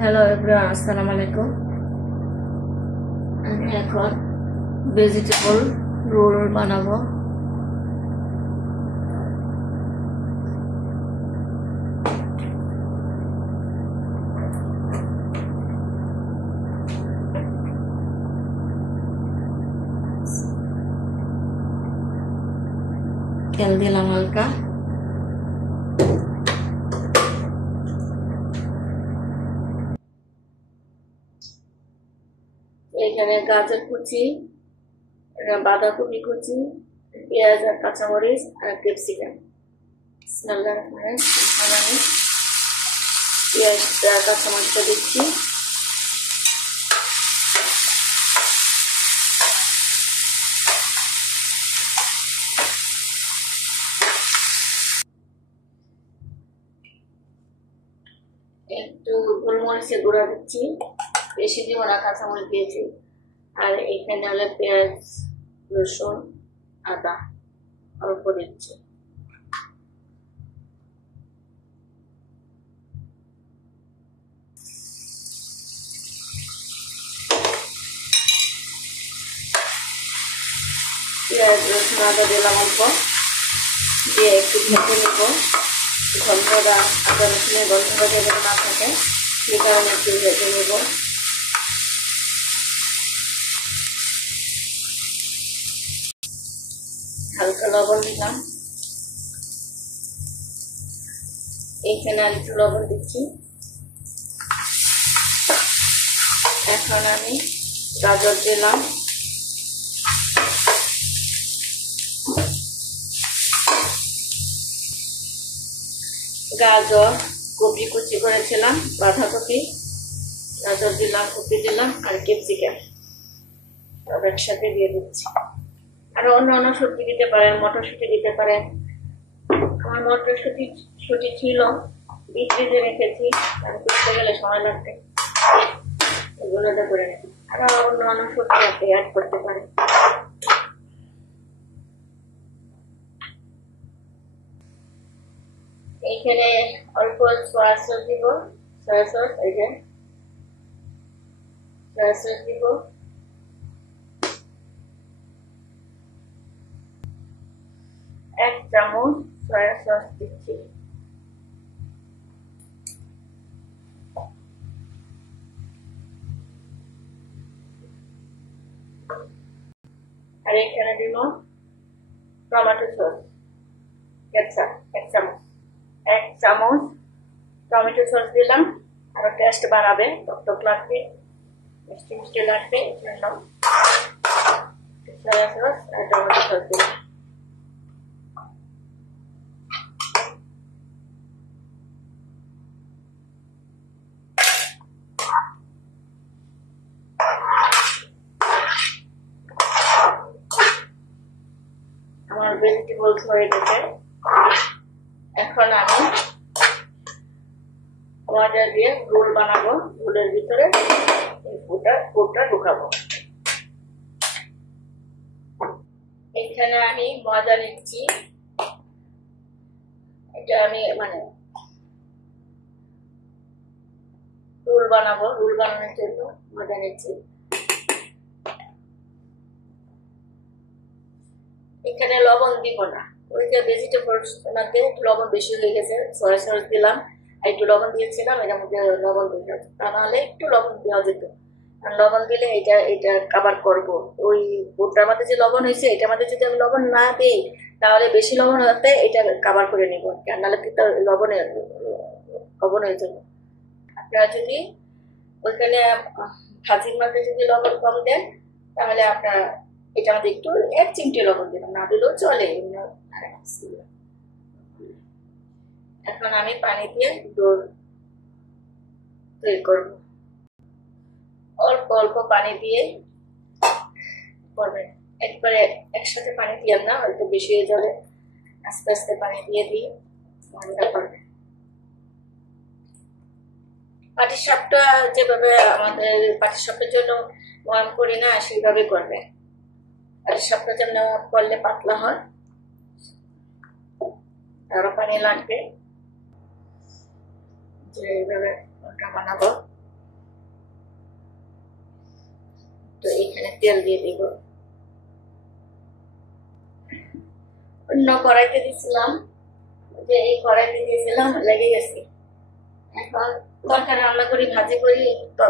Hello everyone, আসসালামু আলাইকুম। আমি এখন ভেজিটেবল রোল বানাবো। তেল দিলাম হালকা, এখানে গাজর কুচি, বাঁধাকপি কুচি, পেঁয়াজ আর কাঁচামরিচ আর ক্যাপসিকাম। আমি পেঁয়াজটা কাঁচামরিচটা দিচ্ছি। একটু গোলমরিচের গুঁড়া দিচ্ছি, বেশি দিব না, কাঁচামরিচ দিয়েছি। আর এখানে হলে পেঁয়াজ, রসুন, আদা অল্প দিচ্ছি। পেঁয়াজ, রসুন, আদা দিলাম অল্প, দিয়ে একটু ভেজে নেব। গন্ধটা, আদা রসুনের গন্ধটা যেন না থাকে সেই কারণে একটু ভেজে নেব। হালকা লবণ দিলাম, এইখানে আর একটু লবণ দিচ্ছি। এখন আমি গাজর দিলাম, গাজর, কপি কুচি করেছিলাম, বাঁধাকপি, গাজর দিলাম, কপি দিলাম আর ক্যাপসিকাম সব একসাথে দিয়ে দিচ্ছি। আরো অন্য সবজি দিতে পারেন, মটরশুঁটি দিতে পারেন। আমার মটরশুঁটি ছিল, ফ্রিজে রেখেছি, আমি করতে গেলে সময় লাগবে, এগুলোতে করে নেব। আরো অন্য সবজি আপনি অ্যাড করতে পারেন। এইখানে অল্প সয়া সস দিব, সয়া সস, এই যে সয়া সস দিব, এক চামচ সয়া সস দিচ্ছি। আর এখানে দিব টমেটো সস, এক চামচ টমেটো সস দিলাম। আরো টেস্ট বাড়াবে, টক লাগবে, মিষ্টি মিষ্টি লাগবে, এই জন্য সয়া সস আর টমেটো সস দিলাম। আমার ভেজিটেবলস হয়ে গেছে। এখন আমি ময়দা দিয়ে রোল বানাবো, রোলের ভিতরে এই পুরটা ঢুকাবো। এখানে আমি ময়দা নিচ্ছি, এটা আমি রোল বানাবো, রোল বানানোর জন্য ময়দা নিচ্ছি। এখানে লবণ দিব না, ওই যে ভেজিটেবলস মধ্যে লবণ বেশি হয়ে গেছে, সয়া সস দিলাম, একটু লবণ দিয়েছিলাম, এটার মধ্যে লবণ দিতে, তা নাহলে একটু লবণ দেওয়া যেত। আর লবণ দিলে এটা কাবার করবো। ওই পুরটার মধ্যে যে লবণ হয়েছে, এটার মধ্যে যদি আমি লবণ না দিই তাহলে বেশি লবণ হতে এটা কাবার করে নিব, নাহলে কিন্তু লবণ হয়ে যাবে। আপনারা যদি ওইখানে ভাজির মধ্যে যদি লবণ কম দেন তাহলে আপনার এটা মধ্যে একটু 1 চিমটে লবণ দিলাম, না দিলেও চলে। এখন আমি পানি দিয়ে ডোর তৈরি করব। অল্প অল্প পানি দিয়ে করবেন, একবারে একসাথে পানি দিলাম না, হয়তো বেশি হয়ে যাবে, আস্তে আস্তে পানি দিয়ে দিয়ে রান্না করবেন। পাটিসাপটা যেভাবে আমাদের পাটিসাপটার জন্য ময়াম করি না, সেইভাবে করবেন। পাটিসাপটা যেন করলে পাতলা হয়, আরো পানি লাগবে। যে এইভাবে ওটা বানাবো, তেল দিয়ে দিব। অন্য কড়াইতে দিয়েছিলাম, যে এই কড়াইতে দিয়েছিলাম লেগে গেছে। এখন তরকারি রান্না করি, ভাজি করি,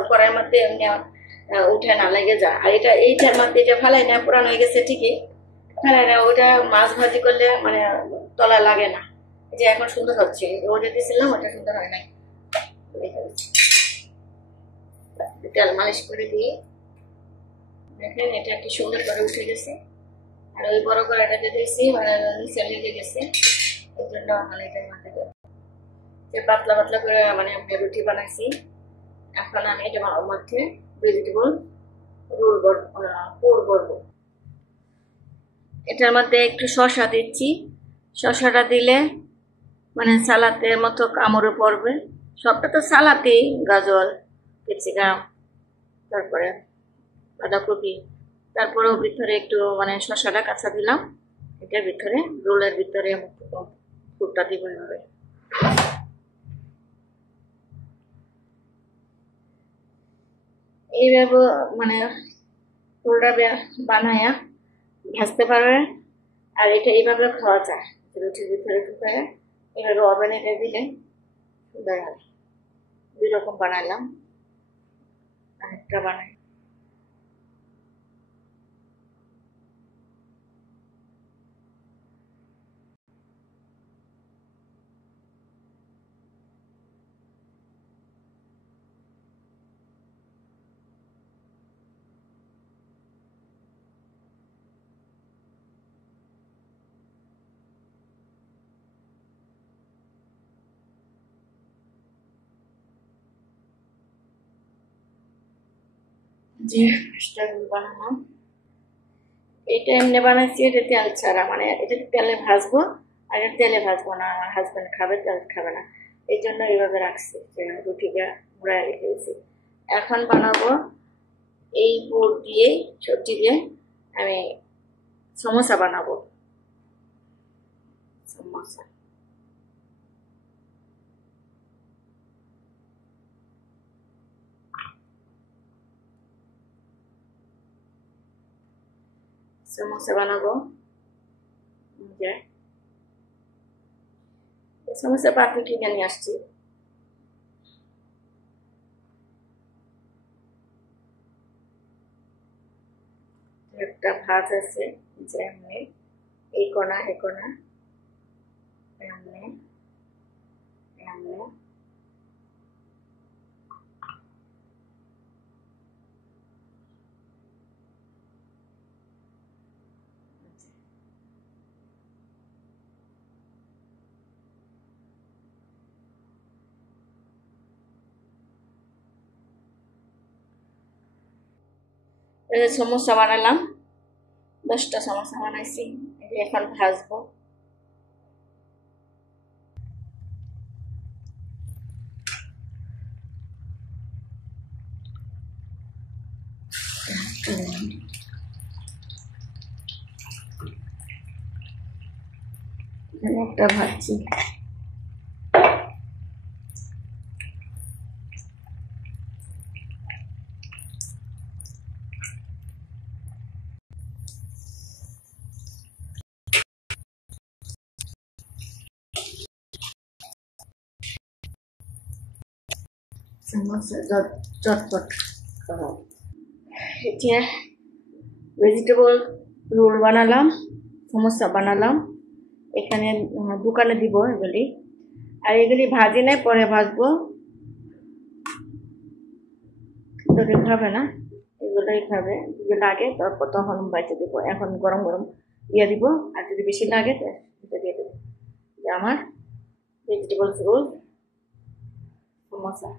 কড়াইয়ের মধ্যে এমনি উঠে না লেগে যায়। আর এইটার মধ্যে এটা ফেলাই না, পুরানো হয়ে গেছে ঠিকই, ফেলাই না। ওটা মাছ ভাজি করলে মানে তলা লাগে না। যে এখন সুন্দর হচ্ছে, ওটা দিয়েছিলাম ওটা সুন্দর হয় নাই। তেল মালিশ করে দিয়ে দেখেন এটা কি সুন্দর করে উঠে গেছে। আর ওই বড় কড়াইটাতে দিয়েছি মানে নিচে লেগে গেছে, এই জন্য মানে এটার মধ্যে পাতলা পাতলা করে মানে আমি রুটি বানাইছি। এখন আমি এটা মধ্যে ভেজিটেবল রোল পুর করবো। এটার মধ্যে একটু শসা দিচ্ছি, শসাটা দিলে মানে সালাদের মতো কামড়ে পড়বে। সবটা তো সালাতেই, গাজর, ক্যাপসিকাম, তারপরে বাঁধাকপি, তারপরেও ভিতরে একটু মানে শসাটা কাঁচা দিলাম। এটার ভিতরে রোলের ভিতরে পুরটা দিব এইভাবে। এইভাবে মানে রোলটা বানায়া ভাজতে পারবে। আর এটা এইভাবে খাওয়া যায়, রুটির ভিতরে ঢুকায় এভাবে ওভেনে দিলে সুন্দর হয়। দুই রকম বানাইলাম, আরেকটা বানাই। যে বানানো এটা এমনি বানাচ্ছি, এটা তেল ছাড়া, মানে এটা তেলে ভাজবো আর এটা তেলে ভাজবো না। আমার হাজব্যান্ড খাবে, তেল খাবে না, এই জন্য এইভাবে রাখছি যে রুটিটা ঘুরাই রেখেছি। এখন বানাবো এই পুর দিয়ে, সবজি দিয়ে আমি সমোসা বানাবো। সমোসা সমোসা বানাবো। সমোসা পাতি কিনে নিয়ে আসছি। একটা ভাজ আছে যে এমনি এই কোনা এই কোনা এমনি এমনি। সমোসা বানালাম, 10টা সমোসা বানাইছি, এখন ভাজবো। একটা ভাজছি। সমোসা চটপট খাওয়া। এটা ভেজিটেবল রোল বানালাম, সমোসা বানালাম। এখানে দোকানে দিব এগুলি, আর এগুলি ভাজি নাই, পরে ভাজবো। তোকে খাবে না, এগুলোই খাবে। যদি লাগে তারপর তখন বাইতে দেবো, এখন গরম গরম দিয়ে দিব। আর যদি বেশি লাগে এটা দিয়ে দেবো। আমার ভেজিটেবল রোল সমোসা।